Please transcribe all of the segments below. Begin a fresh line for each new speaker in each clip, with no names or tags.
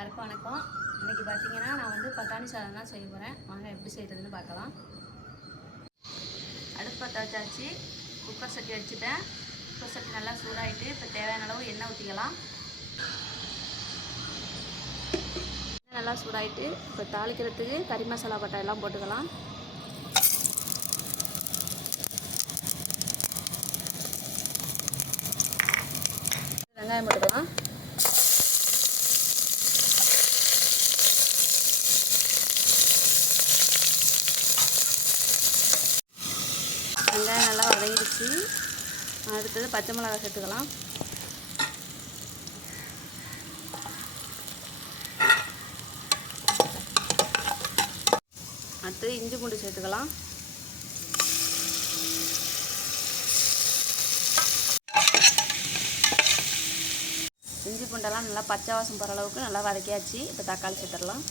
எல்லாருக்கும் வணக்கம். இன்னைக்கு பார்த்தீங்கன்னா நான் வந்து பட்டாணி சாதம் தான் செய்ய போகிறேன் வாங்க எப்படி செய்கிறதுன்னு பார்க்கலாம். அடுப்பு பற்ற வச்சாச்சு. குக்கர் சட்டி வச்சுட்டேன். குக்கர் சட்டி நல்லா சூடாகிட்டு இப்போ தேவையான அளவு எண்ணெய் ஊற்றிக்கலாம் எண்ணெய் நல்லா சூடாகிட்டு இப்போ தாளிக்கிறதுக்கு கறி மசாலா பட்டை எல்லாம் போட்டுக்கலாம். வெங்காயம் போட்டுக்கலாம் வெங்காயம் நல்லா வதங்கிடுச்சு. அடுத்தது பச்சை மிளகாய் சேர்த்துக்கலாம். அடுத்தது இஞ்சி பூண்டு சேர்த்துக்கலாம். இஞ்சி பூண்டெல்லாம் நல்லா பச்சை வாசம் போகிற அளவுக்கு நல்லா வதக்கியாச்சு. இப்போ தக்காளி சேர்த்துடலாம்.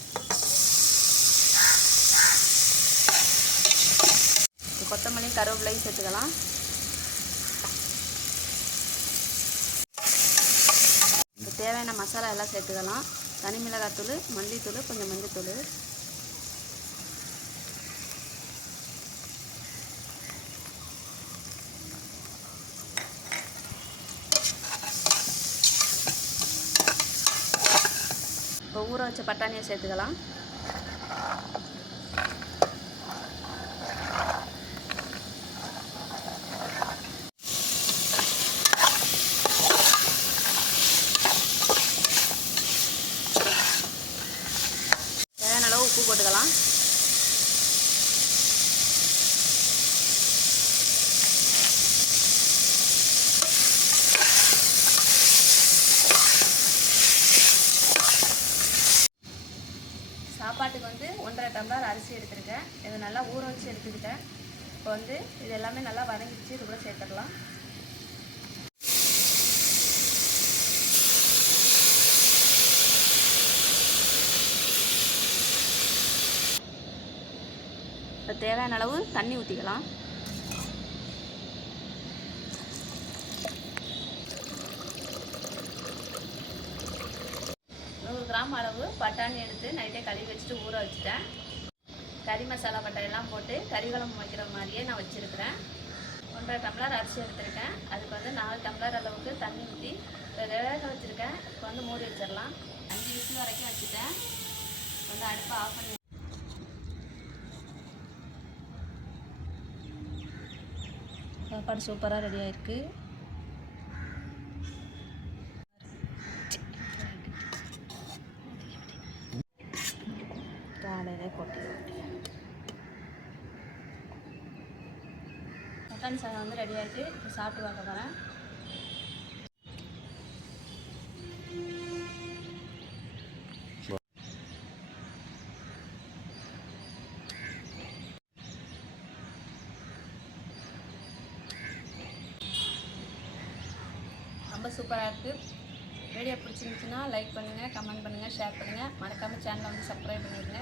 கொத்தமல்லியும் கொத்தமல்லி கருவேப்பிலையும் சேர்த்துக்கலாம். இப்போ தேவையான மசாலா எல்லாம் சேர்த்துக்கலாம். தனி மிளகாத்தூள் மல்லித்தூள் கொஞ்சம் மஞ்சத்தூள். இப்போ ஊற வச்ச பட்டாணியை சேர்த்துக்கலாம் தேவையான அளவு உப்பு போட்டுக்கலாம். சாப்பாட்டுக்கு வந்து ஒன்றரை டம்ளர் அரிசி எடுத்துருக்கேன். இதை நல்லா ஊற வச்சு எடுத்துக்கிட்டேன். இப்போ வந்து இது எல்லாமே நல்லா வதங்கிடுச்சு. இது கூட சேர்த்துடலாம். தேவையான அளவு தண்ணி ஊற்றிக்கலாம் நூறு கிராம் அளவு பட்டாணி எடுத்து நைட்டே கழுவி வச்சுட்டு ஊற வச்சுட்டேன். கறி மசாலா பட்டை எல்லாம் போட்டு கறி குழம்பு வைக்கிற மாதிரியே நான் வச்சுருக்கிறேன். ஒன்றரை டம்ளர் அரிசி எடுத்திருக்கேன். அதுக்கு வந்து நாலு டம்ளர் அளவுக்கு தண்ணி ஊற்றி இப்போ வேக வச்சுருக்கேன். இப்போ வந்து மூடி வச்சிடலாம். அஞ்சு விசில் வரைக்கும் வச்சுட்டேன். வந்து அடுப்பை ஆஃப் பண்ணி சாப்பாடு சூப்பராக ரெடி ஆயிருக்கு. காலையில் கொட்டி மட்டன் சாதம் வந்து ரெடி ஆகிட்டு சாப்பிட்டு பார்க்க போகிறேன் ரொம்ப சூப்பராக இருக்குது வீடியோ பிடிச்சிருந்துச்சுன்னா லைக் பண்ணுங்கள் கமெண்ட் பண்ணுங்கள் ஷேர் பண்ணுங்கள் மறக்காமல் சேனலை வந்து சப்ஸ்கிரைப் பண்ணிடுங்க